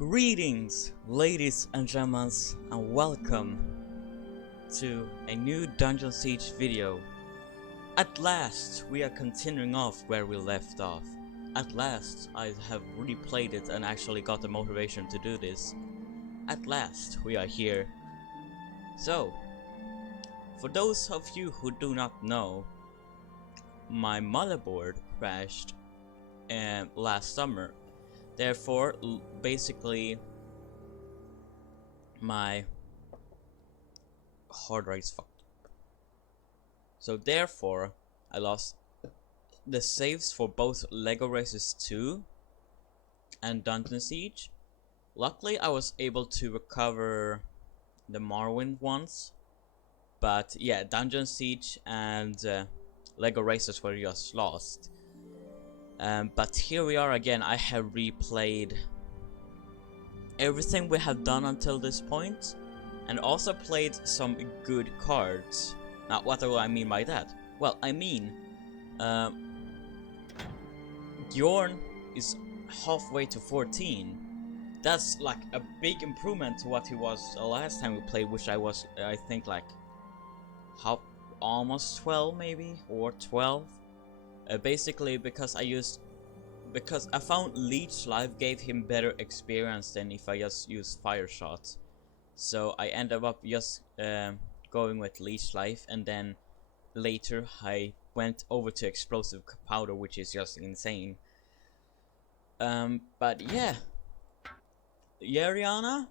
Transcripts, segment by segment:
Greetings, ladies and gentlemen, and welcome to a new Dungeon Siege video. At last, we are continuing off where we left off. At last, I have replayed it and actually got the motivation to do this. At last, we are here. So, for those of you who do not know, my motherboard crashed last summer. Therefore, basically, my hard drive is fucked up. So therefore, I lost the saves for both LEGO Races 2 and Dungeon Siege. Luckily, I was able to recover the Morrowind ones. But yeah, Dungeon Siege and LEGO Races were just lost. But here we are again. I have replayed everything we have done until this point, and also played some good cards. Now, what do I mean by that? Well, I mean, Bjorn is halfway to 14. That's like a big improvement to what he was the last time we played, which I think like almost 12 maybe, or 12. Basically because I found Leech Life gave him better experience than if I just used Fire Shot. So I ended up just going with Leech Life, and then later I went over to Explosive Powder, which is just insane. But yeah, Yariana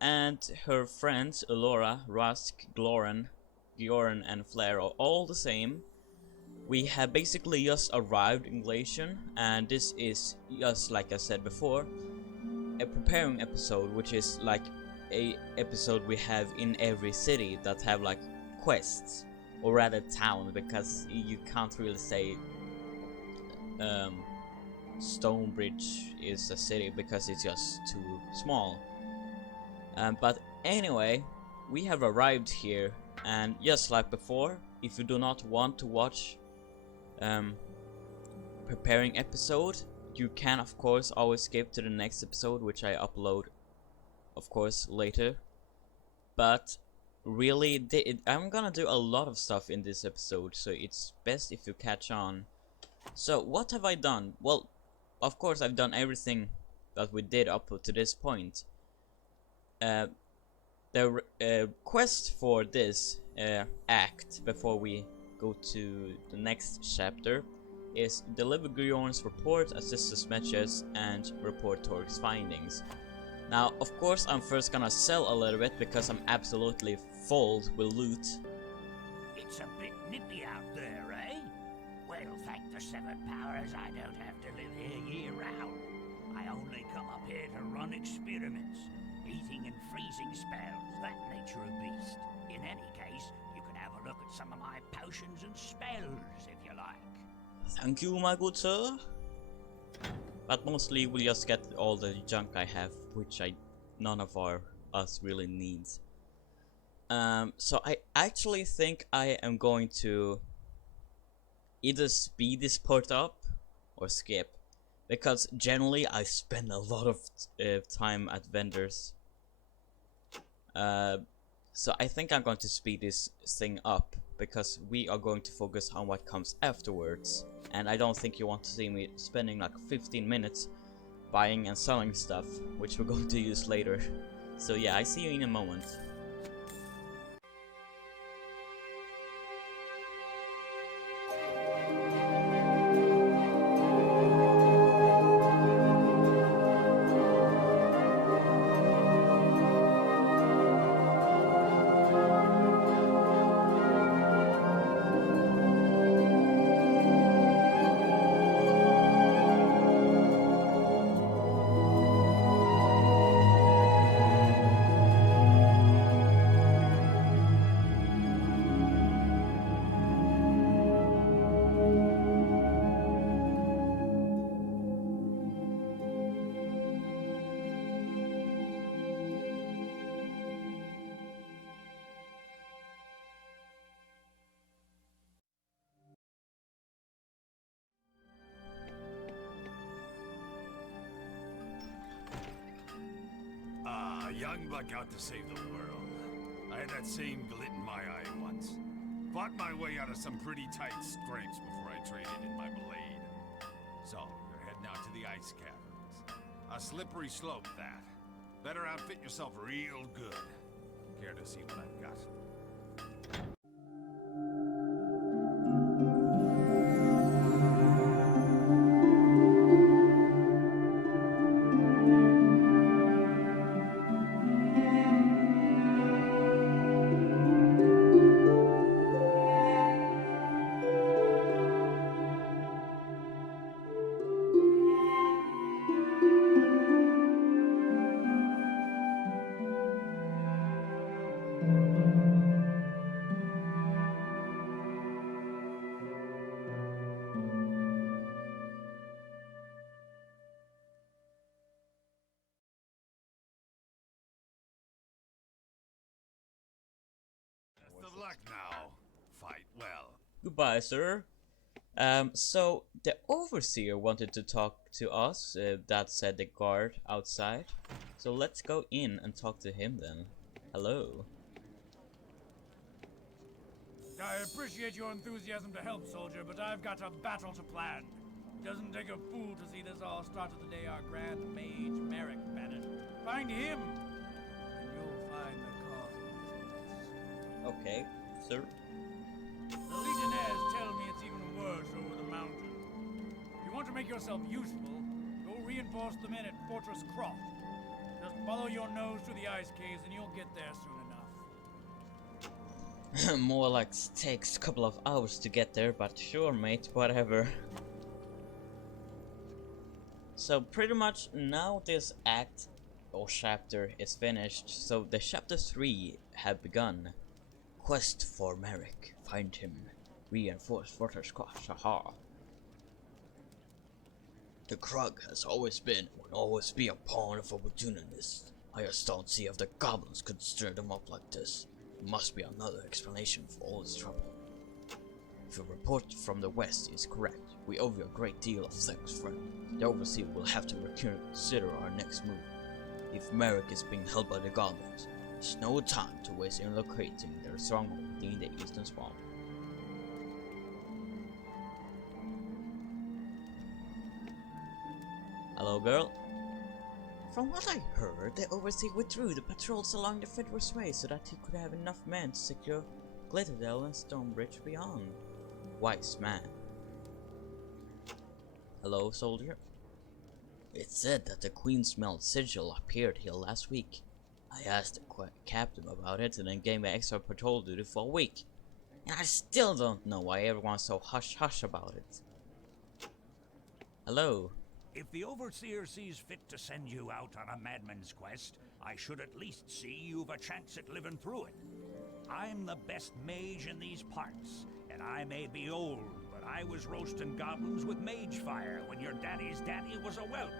and her friends Elora, Rusk, Glacern, and Flare are all the same. We have basically just arrived in Glacern, and this is just, like I said before, a preparing episode, which is like a episode we have in every city that have like quests, or rather town, because you can't really say Stonebridge is a city because it's just too small. But anyway, we have arrived here, and just like before, if you do not want to watch preparing episode, you can of course always skip to the next episode, which I upload of course later. But really, I'm gonna do a lot of stuff in this episode, so it's best if you catch on. So what have I done? Well, of course I've done everything that we did up to this point. The quest for this act, before we go to the next chapter, is deliver Bjorn's report, assist his matches, and report Torg's findings. Now, of course, I'm first gonna sell a little bit because I'm absolutely full with loot. It's a bit nippy out there, eh? Well, thank the Seven Powers, I don't have to live here year-round. I only come up here to run experiments, eating and freezing spells, that nature of beast. In any case, you can have a look at some of my potions and spells, if you like. Thank you, my good sir. But mostly we'll just get all the junk I have, which none of us really needs. So I actually think I am going to either speed this part up or skip, because generally I spend a lot of time at vendors. So I think I'm going to speed this thing up, because we are going to focus on what comes afterwards, and I don't think you want to see me spending like 15 minutes buying and selling stuff, which we're going to use later. So yeah, I see you in a moment. A young buck out to save the world. I had that same glit in my eye once. Fought my way out of some pretty tight scrapes before I traded in my blade. So, you're heading out to the ice caverns. A slippery slope, that. Better outfit yourself real good. Care to see what I've got? Best of luck now. Fight well. Goodbye, sir. So the overseer wanted to talk to us, that said the guard outside. So let's go in and talk to him then. Hello. I appreciate your enthusiasm to help, soldier, but I've got a battle to plan. Doesn't take a fool to see this all started the day our grand mage, Merik, vanished. Find him, and you'll find the cause of this mess. Okay, sir. The Legionnaires tell me it's even worse over the mountain. If you want to make yourself useful, go reinforce the men at Fortress Croft. Just follow your nose through the ice caves and you'll get there soon enough. More like takes a couple of hours to get there, but sure mate, whatever. So pretty much now this act or chapter is finished, so the chapter 3 have begun. Quest for Merik. Find him. Reinforce Fortress Croft. Haha. The Krug has always been and will always be a pawn of opportunists. I just don't see if the goblins could stir them up like this. There must be another explanation for all this trouble. If your report from the west is correct, we owe you a great deal of thanks, friend. The overseer will have to reconsider our next move. If Merik is being held by the goblins, there's no time to waste in locating their stronghold within the eastern swamp. Hello, girl. From what I heard, the overseer withdrew the patrols along the Fedor's Way so that he could have enough men to secure Glacern and Stonebridge beyond. Wise man. Hello, soldier. It's said that the Queen's Melt sigil appeared here last week. I asked the captain about it and then gave me extra patrol duty for a week. And I still don't know why everyone's so hush-hush about it. Hello. If the Overseer sees fit to send you out on a madman's quest, I should at least see you've a chance at living through it. I'm the best mage in these parts, and I may be old, but I was roasting goblins with mage fire when your daddy's daddy was a whelp.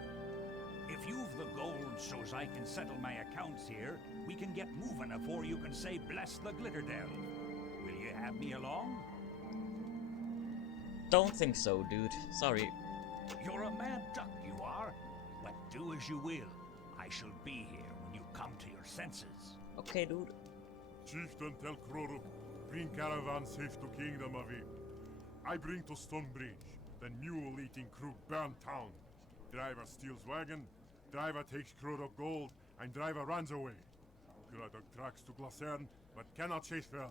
If you've the gold so's I can settle my accounts here, we can get moving afore you can say bless the Glitterdale. Will you have me along? Don't think so, dude. Sorry. You're a mad duck, you are. But do as you will. I shall be here when you come to your senses. Okay, dude. Chieftain, tell Krog, bring caravan safe to Kingdom of Eve. I bring to Stonebridge, the mule-eating Krug burnt town. Driver steals wagon, driver takes Krog gold, and driver runs away. Krog tracks to Glacern, but cannot chase further.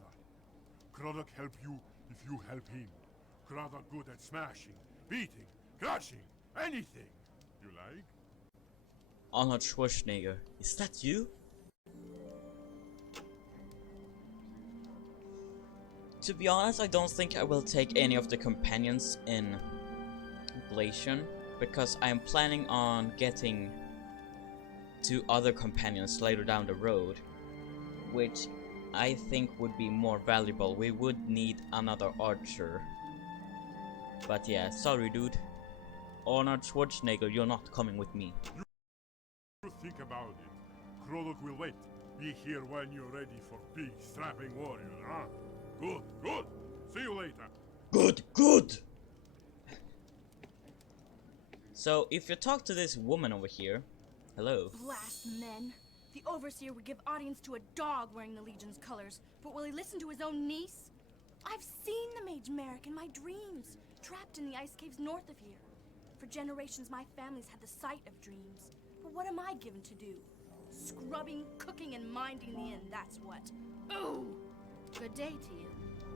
Krog help you if you help him. Krog good at smashing, beating, crushing, anything. You like? Arnold Schwarzenegger. Is that you? To be honest, I don't think I will take any of the companions in Glacern, because I am planning on getting 2 other companions later down the road, which I think would be more valuable. We would need another archer. But yeah, sorry dude. Arnold Schwarzenegger, you're not coming with me. You think about it. Krog will wait. Be here when you're ready for big, strapping warrior, huh? Good, good. See you later. Good, good! So, if you talk to this woman over here... Hello. Blast men. The Overseer would give audience to a dog wearing the Legion's colors, but will he listen to his own niece? I've seen the mage Merik in my dreams, trapped in the ice caves north of here. For generations, my family's had the sight of dreams. But what am I given to do? Scrubbing, cooking, and minding the inn, that's what. Ooh! Good day to you.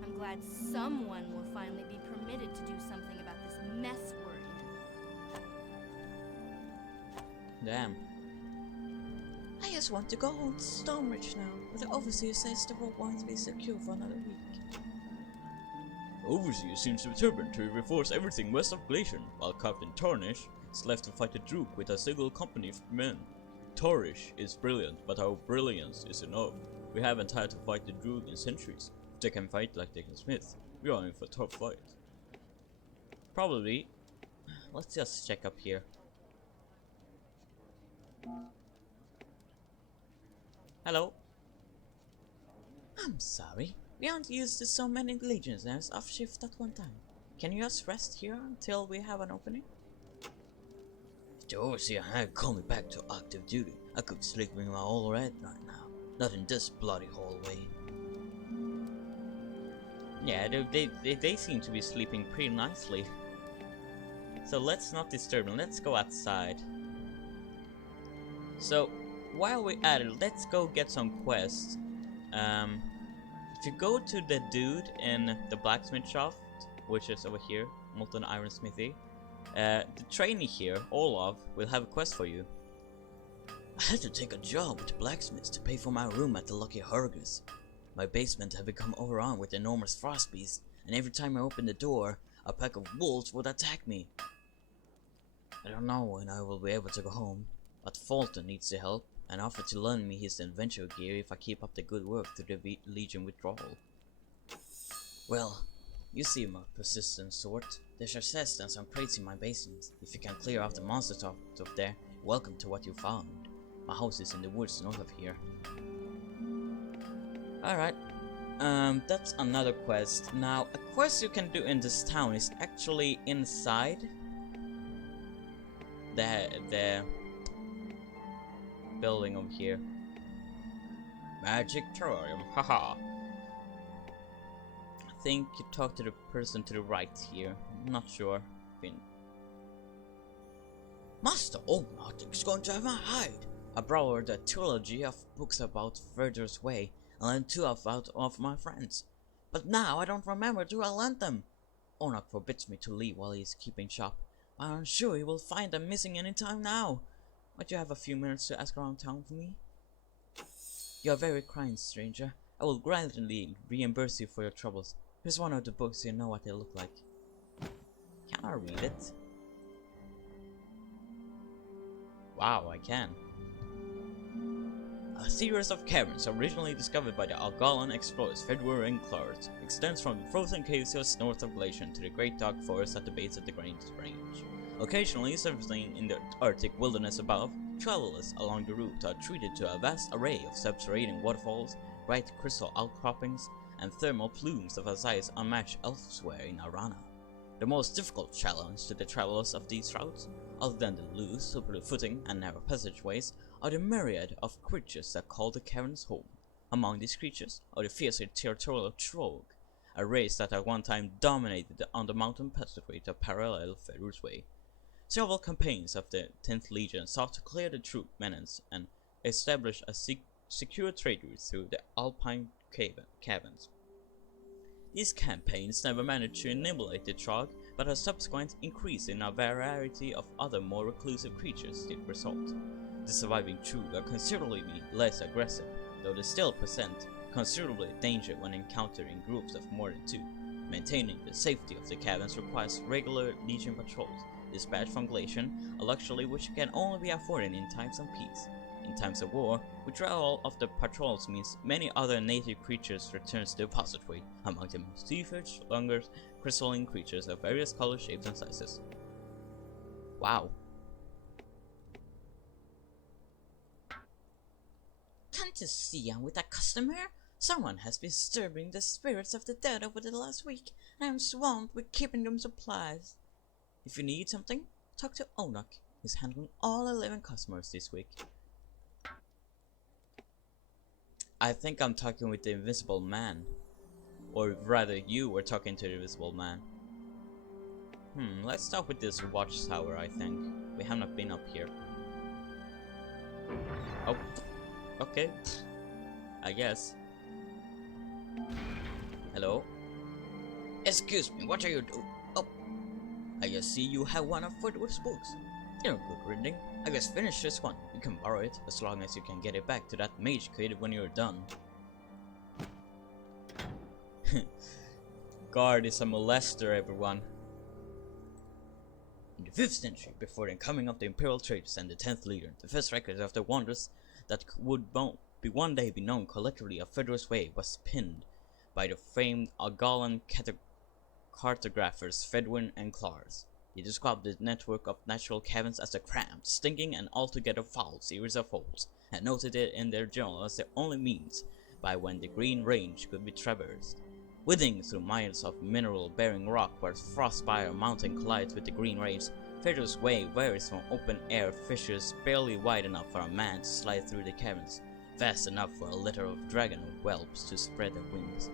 I'm glad someone will finally be permitted to do something about this mess we're in. Damn. I just want to go home to Stonebridge now, but the Overseer says the vault won't be secure for another week. The Overseer seems determined to reinforce everything west of Glacern, while Captain Tarnish is left to fight the Druk with a single company of men. Tarnish is brilliant, but our brilliance is enough. We haven't had to fight the Druk in centuries. If they can fight like they can smith, we are in for a tough fight. Probably. Let's just check up here. Hello. I'm sorry. We aren't used to so many legionnaires off shift at one time. Can you just rest here until we have an opening? If the Overseer had called me back to active duty, I could sleep in my old red right now. Not in this bloody hallway. Yeah, they seem to be sleeping pretty nicely. So let's not disturb them. Let's go outside. So while we're at it, let's go get some quests. If you go to the dude in the blacksmith shop, which is over here, Molten Iron Smithy, the trainee here, Olaf, will have a quest for you. I had to take a job with the blacksmiths to pay for my room at the Lucky Hurgus. My basement had become overrun with enormous frost beasts, and every time I opened the door, a pack of wolves would attack me. I don't know when I will be able to go home, but Fulton needs the help and offered to lend me his adventure gear if I keep up the good work through the Legion withdrawal. Well, you see my persistent sort. There's a chest and some crates in my basement. If you can clear out the monster top there, welcome to what you found. My house is in the woods north of here. Alright, that's another quest. Now, a quest you can do in this town is actually inside the building over here. Magic terrarium, haha. I think you talk to the person to the right here. I'm not sure. Master Ognotic is going to have my hide. I borrowed a trilogy of books about Verdur's Way and lent two out of my friends. But now I don't remember to I lent them. Ognotic forbids me to leave while he is keeping shop. I'm sure he will find them missing any time now. Might you have a few minutes to ask around town for me? You are very kind, stranger. I will gladly reimburse you for your troubles. Here's one of the books so you know what they look like. Can I read it? Wow, I can. A series of caverns originally discovered by the Algalan explorers Fedwar and Clark extends from the frozen caves just north of Glacern to the great dark forest at the base of the Great Range. Occasionally surfacing in the Arctic wilderness above, travelers along the route are treated to a vast array of subterranean waterfalls, bright crystal outcroppings, and thermal plumes of a size unmatched elsewhere in Arana. The most difficult challenge to the travelers of these routes, other than the loose, slippery footing and narrow passageways, are the myriad of creatures that call the caverns home. Among these creatures are the fiercer territorial Trog, a race that at one time dominated on the mountain passageway to parallel Fedor's Way. Several campaigns of the 10th Legion sought to clear the troop menace and establish a secure trade route through the Alpine caverns. These campaigns never managed to annihilate the Trog, but a subsequent increase in a variety of other more reclusive creatures did result. The surviving Trog are considerably less aggressive, though they still present considerable danger when encountered in groups of more than two. Maintaining the safety of the caverns requires regular Legion patrols, dispatched from Glacern, a luxury which can only be afforded in times of peace. In times of war, withdrawal of the patrols means many other native creatures return to the passageway, among them sea-fish, lungers, crystalline creatures of various colors, shapes, and sizes. Wow. Can't you see I'm with a customer? Someone has been disturbing the spirits of the dead over the last week, and I'm swamped with keeping them supplies. If you need something, talk to Ognotic. He's handling all 11 customers this week. I think I'm talking with the invisible man. Or rather, you were talking to the invisible man. Let's start with this watchtower, I think. We have not been up here. Oh, okay. I guess. Hello? Excuse me, what are you doing? Oh, I just see you have one of Frederick's books. You're good reading. I guess finish this one. You can borrow it, as long as you can get it back to that mage kid when you're done. Guard is a molester, everyone. In the 5th century, before the coming of the Imperial traders and the 10th leader, the first record of the wonders that would one day be known collectively of Fedor's Way was penned by the famed Algalan cartographers Fedwin and Clars. He described the network of natural caverns as a cramped, stinking, and altogether foul series of holes, and noted it in their journal as the only means by when the Green Range could be traversed. Withing through miles of mineral-bearing rock where Frostspire Mountain collides with the Green Range, Fedor's Way varies from open-air fissures barely wide enough for a man to slide through the caverns, vast enough for a litter of dragon whelps to spread their wings.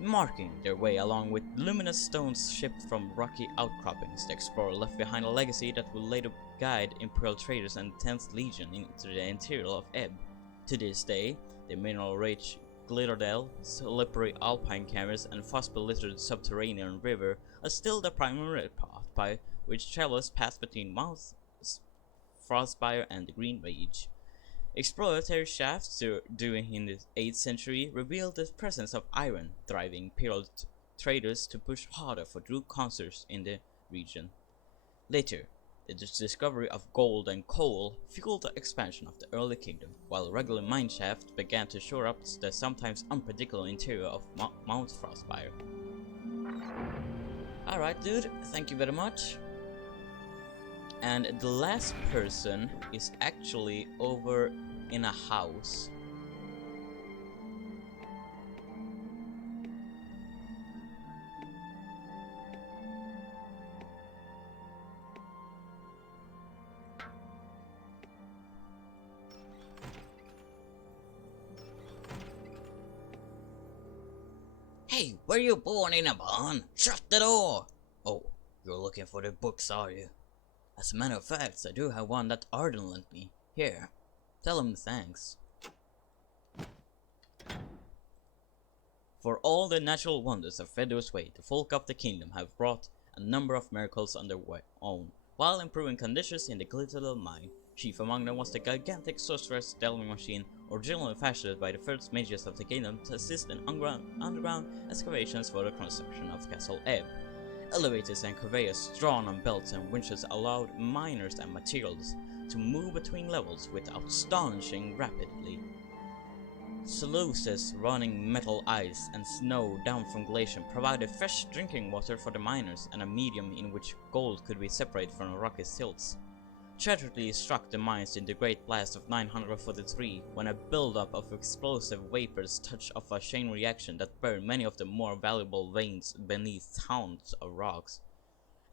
Marking their way along with luminous stones shipped from rocky outcroppings, the explorer left behind a legacy that will later guide Imperial traders and 10th Legion into the interior of Ebb. To this day, the mineral-rich Glitterdale, slippery alpine caverns, and phosphor-littered subterranean river are still the primary path by which travelers pass between Mount Frostspire and the Green Range. Exploratory shafts during in the 8th century revealed the presence of iron, driving Imperial traders to push harder for true conquests in the region. Later, the discovery of gold and coal fueled the expansion of the early kingdom, while regular mine shafts began to shore up the sometimes unpredictable interior of Mount Frostspire. Alright dude, thank you very much. And the last person is actually over in a house. Hey, were you born in a barn? Shut the door! Oh, you're looking for the books, are you? As a matter of fact, I do have one that Arden lent me. Here, tell him thanks. For all the natural wonders of Fedor's Way, the folk of the kingdom have wrought a number of miracles on their own, while improving conditions in the Glitterlil mine. Chief among them was the gigantic sorcerer's delving machine, originally fashioned by the first mages of the kingdom to assist in underground excavations for the construction of Castle Ebb. Elevators and conveyors drawn on belts and winches allowed miners and materials to move between levels with astonishing rapidly. Sluices running metal ice and snow down from Glacern provided fresh drinking water for the miners and a medium in which gold could be separated from the rocky silts. Tragedy struck the mines in the Great Blast of 943 when a buildup of explosive vapors touched off a chain reaction that burned many of the more valuable veins beneath tons of rocks,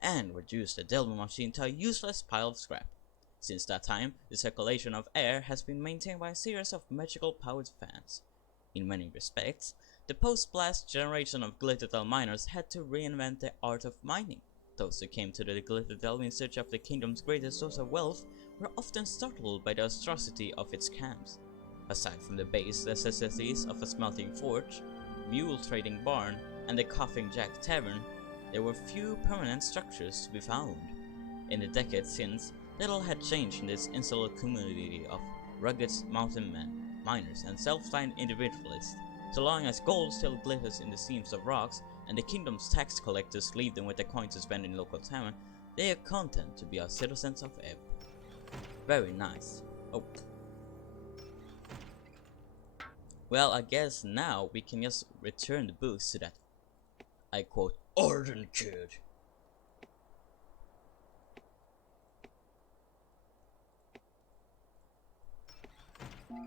and reduced the delving machine to a useless pile of scrap. Since that time, the circulation of air has been maintained by a series of magical powered fans. In many respects, the post-blast generation of Glitterdale miners had to reinvent the art of mining. Those who came to the Glitterdale in search of the kingdom's greatest source of wealth were often startled by the monstrosity of its camps. Aside from the base necessities of a smelting forge, mule trading barn, and the Coughing Jack Tavern, there were few permanent structures to be found. In the decades since, little had changed in this insular community of rugged mountain men, miners, and self-styled individualists. So long as gold still glitters in the seams of rocks, and the kingdom's tax collectors leave them with the coin to spend in local town, they are content to be our citizens of Ebb. Very nice. Oh. Well, I guess now we can just return the books to that, I quote, Arden kid.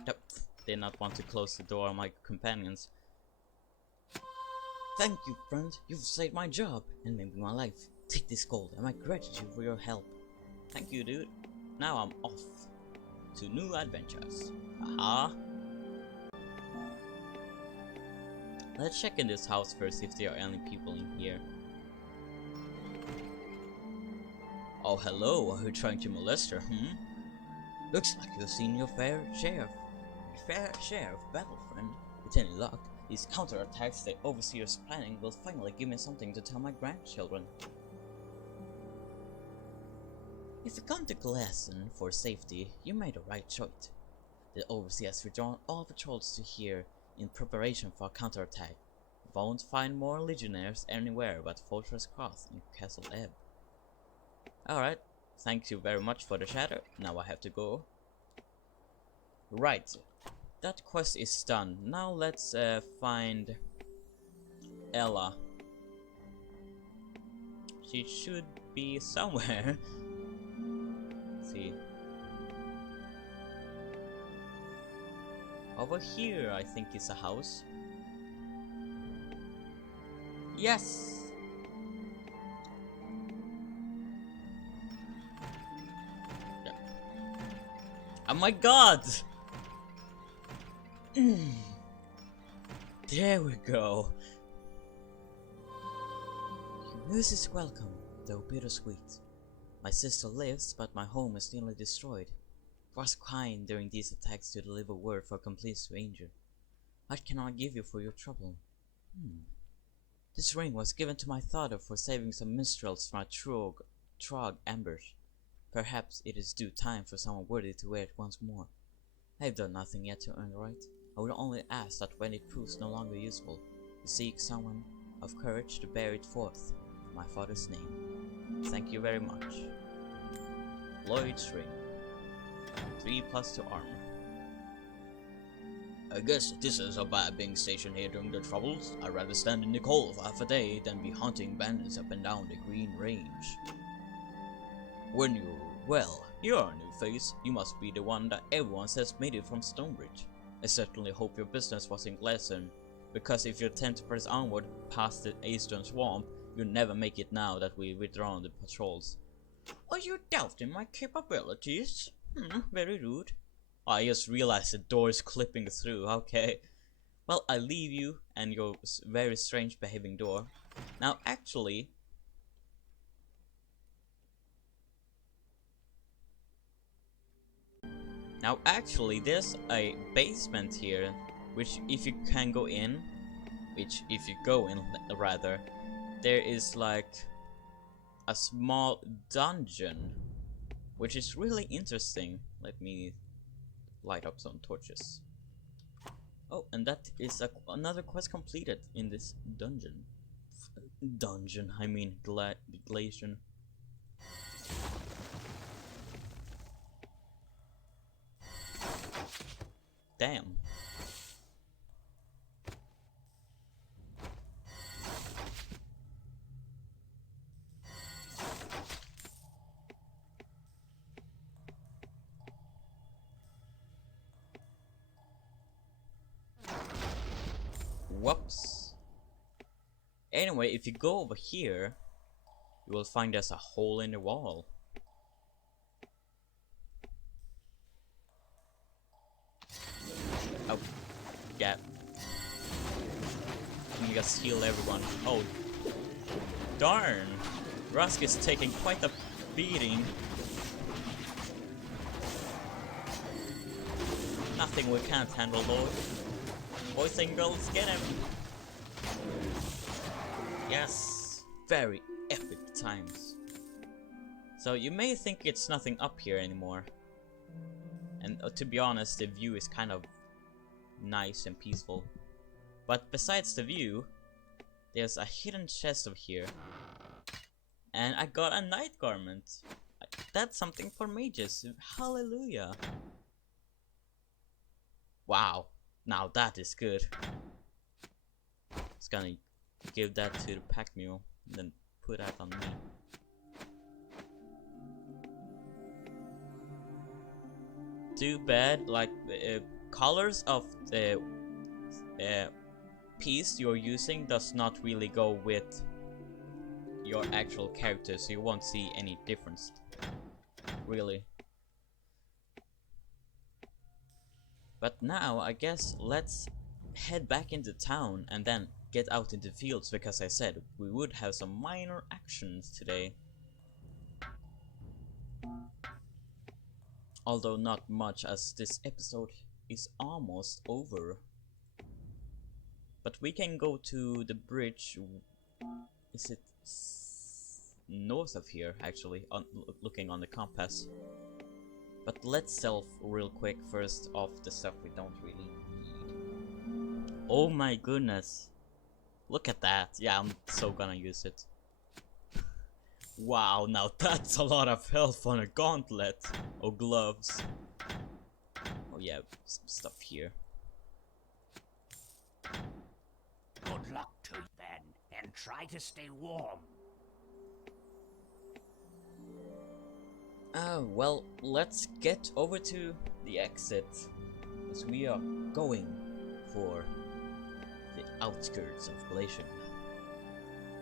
Nope, did not want to close the door on my companions. Thank you, friend. You've saved my job and maybe my life. Take this gold and my gratitude for your help. Thank you, dude. Now I'm off to new adventures. Aha. Let's check in this house first if there are any people in here. Oh, hello. Are you trying to molest her, Looks like you've seen your fair share of battle, friend. With any luck, these counterattacks the Overseer's planning will finally give me something to tell my grandchildren. If you come to Glacern for safety, you made the right choice. The Overseer has withdrawn all patrols to here in preparation for a counterattack. You won't find more legionnaires anywhere but Fortress Cross and Castle Ebb. Alright, thank you very much for the chatter. Now I have to go. Right, that quest is done. Now let's find Ella. She should be somewhere. Let's see. Over here, I think is a house. Yes! Yeah. Oh my god! There we go. Your news is welcome, though bittersweet. My sister lives, but my home is nearly destroyed. It was kind during these attacks to deliver word for a complete stranger. What can I give you for your trouble? This ring was given to my father for saving some minstrels from a Krug ambush. Perhaps it is due time for someone worthy to wear it once more. I have done nothing yet to earn the right. I would only ask that when it proves no longer useful, you seek someone of courage to bear it forth in my father's name. Thank you very much. Lloyd's ring. 3+ to armor. I guess this is a bad being stationed here during the troubles. I'd rather stand in the cold for half a day than be hunting bandits up and down the Green Range. You're a new face. You must be the one that everyone says made it from Stonebridge. I certainly hope your business was in Glacern, because if you attempt to press onward past the Eastern Swamp, you'll never make it now that we've withdrawn the patrols. Are you doubting my capabilities? Very rude. I just realized the door is clipping through. Okay. Well, I leave you and your very strange behaving door. Now, actually, there's a basement here, which if you can go in, rather, there is like a small dungeon, which is really interesting. Let me light up some torches. Oh, and that is another quest completed in this dungeon. I mean Glacern. Damn. Whoops. Anyway, if you go over here, you will find there's a hole in the wall. Oh, yeah. Let me just heal everyone. Oh, darn. Rusk is taking quite a beating. Nothing we can't handle, though. Boys and girls, get him! Yes, very epic times. So you may think it's nothing up here anymore. And to be honest, the view is kind of nice and peaceful. But besides the view, there's a hidden chest over here. And I got a night garment. That's something for mages. Hallelujah. Wow. Now that is good. Just gonna give that to the pack mule, and then put that on me. Too bad, like the colors of the piece you're using does not really go with your actual character, so you won't see any difference, really. But now, I guess, let's head back into town and then get out into fields, because I said we would have some minor actions today. Although not much, as this episode is almost over. But we can go to the bridge. Is it north of here, actually, looking on the compass? But let's sell real quick first off the stuff we don't really need. Oh my goodness. Look at that. Yeah, I'm so gonna use it. Wow, now that's a lot of health on a gauntlet. Or gloves. Oh yeah, some stuff here. Good luck to you then, and try to stay warm. Well, let's get over to the exit, as we are going for the outskirts of Glacern.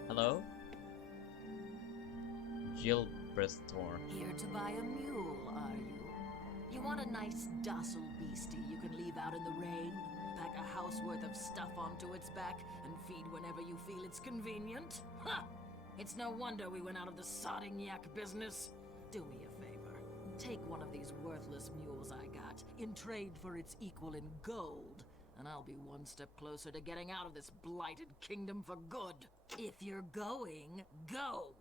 Hello? Gilbrethor. Here to buy a mule, are you? You want a nice docile beastie you can leave out in the rain, pack a house worth of stuff onto its back, and feed whenever you feel it's convenient? Ha! It's no wonder we went out of the sodding yak business. Do me a favor. Take one of these worthless mules I got, in trade for its equal in gold, and I'll be one step closer to getting out of this blighted kingdom for good. If you're going, go!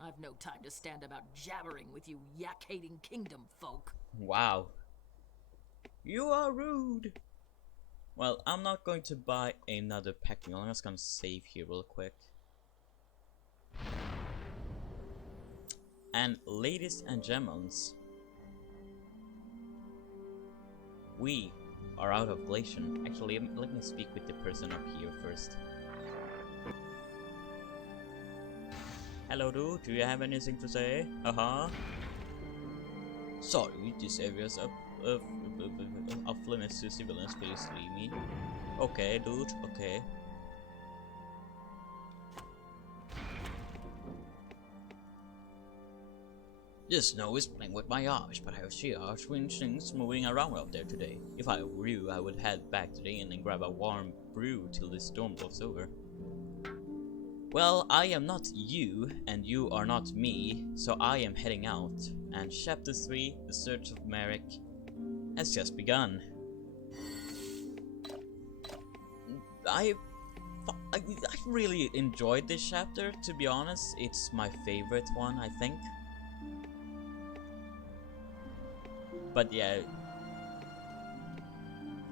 I've no time to stand about jabbering with you yak-hating kingdom folk. Wow. You are rude! Well, I'm not going to buy another packing. I'm just gonna save here real quick. And ladies and gentlemen, we are out of Glacern. Actually, let me speak with the person up here first. Hello dude, do you have anything to say? Sorry, this area is off limits to civilians, please leave me. Okay dude, okay. The snow is playing with my eyes, but I see our strange things moving around out there today. If I were you, I would head back to the inn and grab a warm brew till the storm blows over. Well, I am not you, and you are not me, so I am heading out. And Chapter 3, The Search of Merik, has just begun. I really enjoyed this chapter, to be honest. It's my favorite one, I think. But yeah,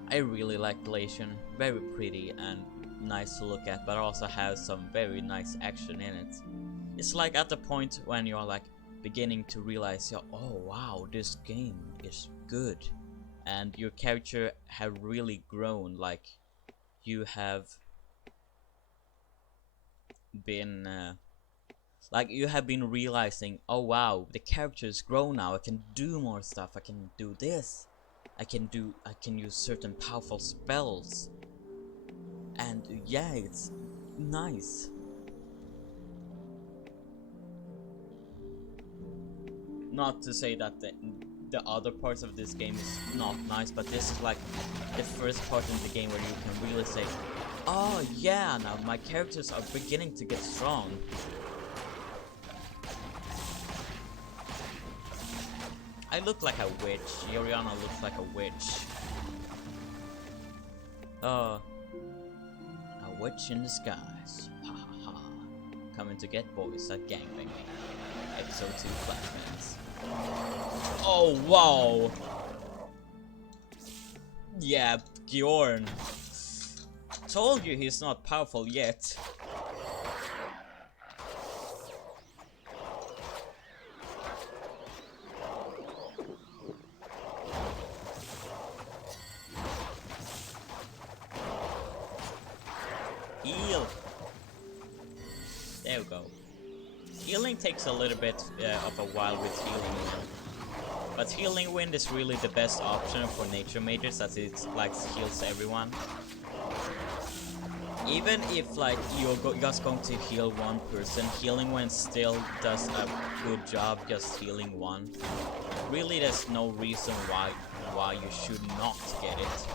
I really like Glacern. Very pretty and nice to look at, but also has some very nice action in it. It's like at the point when you're like beginning to realize, oh wow, this game is good, and your character have really grown. Like you have been realizing, oh wow, the character is grown now. I can do more stuff. I can do this. I can use certain powerful spells. And yeah, it's nice. Not to say that the other parts of this game is not nice, but this is like the first part in the game where you can really say, oh yeah, now my characters are beginning to get strong. I look like a witch. Yoriana looks like a witch. A witch in disguise. Ha ha ha. Coming to get boys at gangbanging. Episode 2 flashbacks. Oh wow! Yeah, Bjorn. Told you he's not powerful yet. Heal. There we go. Healing takes a little bit of a while with healing wind, but healing wind is really the best option for nature mages, as it like heals everyone. Even if like you're just going to heal one person, healing wind still does a good job just healing one. Really, there's no reason why you should not get it.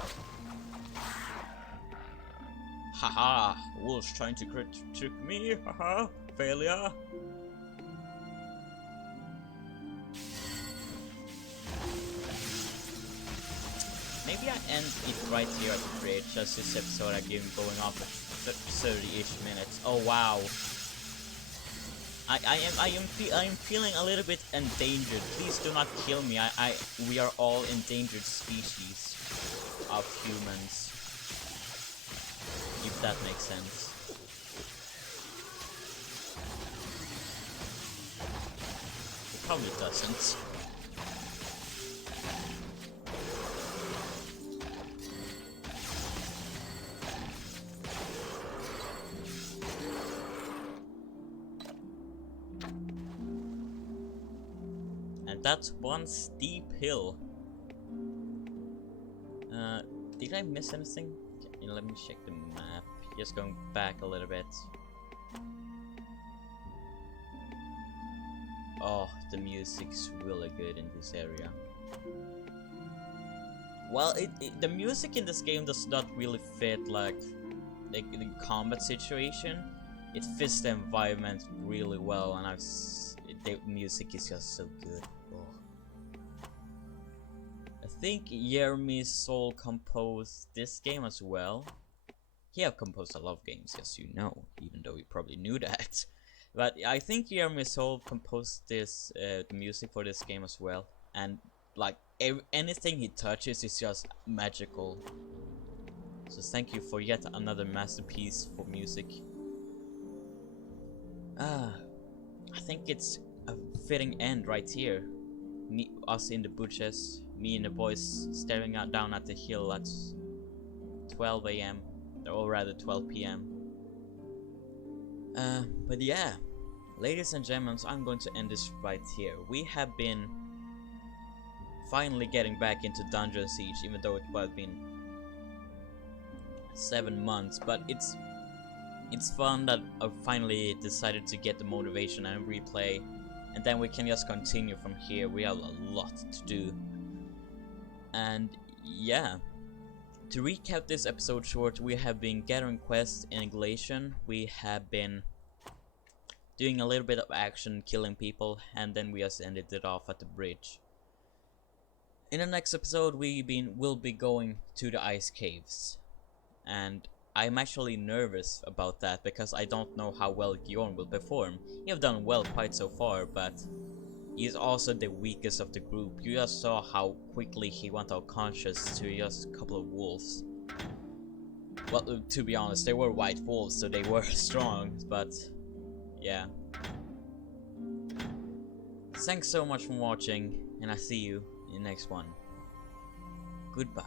Haha, wolves trying to trick me, haha, failure. Maybe I end it right here at the bridge, as this episode I've been going on for 30-ish minutes. Oh wow. I am feeling a little bit endangered. Please do not kill me. We are all endangered species of humans. If that makes sense. It probably doesn't. And that's one steep hill. Did I miss anything? Let me check the map. Just going back a little bit. Oh, the music's really good in this area. Well, the music in this game does not really fit like the combat situation. It fits the environment really well, and the music is just so good. Oh. I think Jeremy Soul composed this game as well. He have composed a lot of games, as you know, even though you probably knew that. But I think Jeremy Soul composed this the music for this game as well, and like anything he touches is just magical. So thank you for yet another masterpiece for music. I think it's a fitting end right here. Us in the bushes, me and the boys staring down at the hill at 12 AM, or rather 12 PM. But yeah, ladies and gentlemen, I'm going to end this right here. We have been finally getting back into Dungeon Siege, even though it has been 7 months, but it's fun that I finally decided to get the motivation and replay, and then we can just continue from here. We have a lot to do. And yeah, to recap this episode short, we have been gathering quests in Glacern. We have been doing a little bit of action, killing people, and then we just ended it off at the bridge. In the next episode, we'll be going to the ice caves, and I'm actually nervous about that because I don't know how well Bjorn will perform. He have done well quite so far, but he's also the weakest of the group. You just saw how quickly he went unconscious to just a couple of wolves. Well, to be honest, they were white wolves, so they were strong, but yeah. Thanks so much for watching, and I see you in the next one. Goodbye.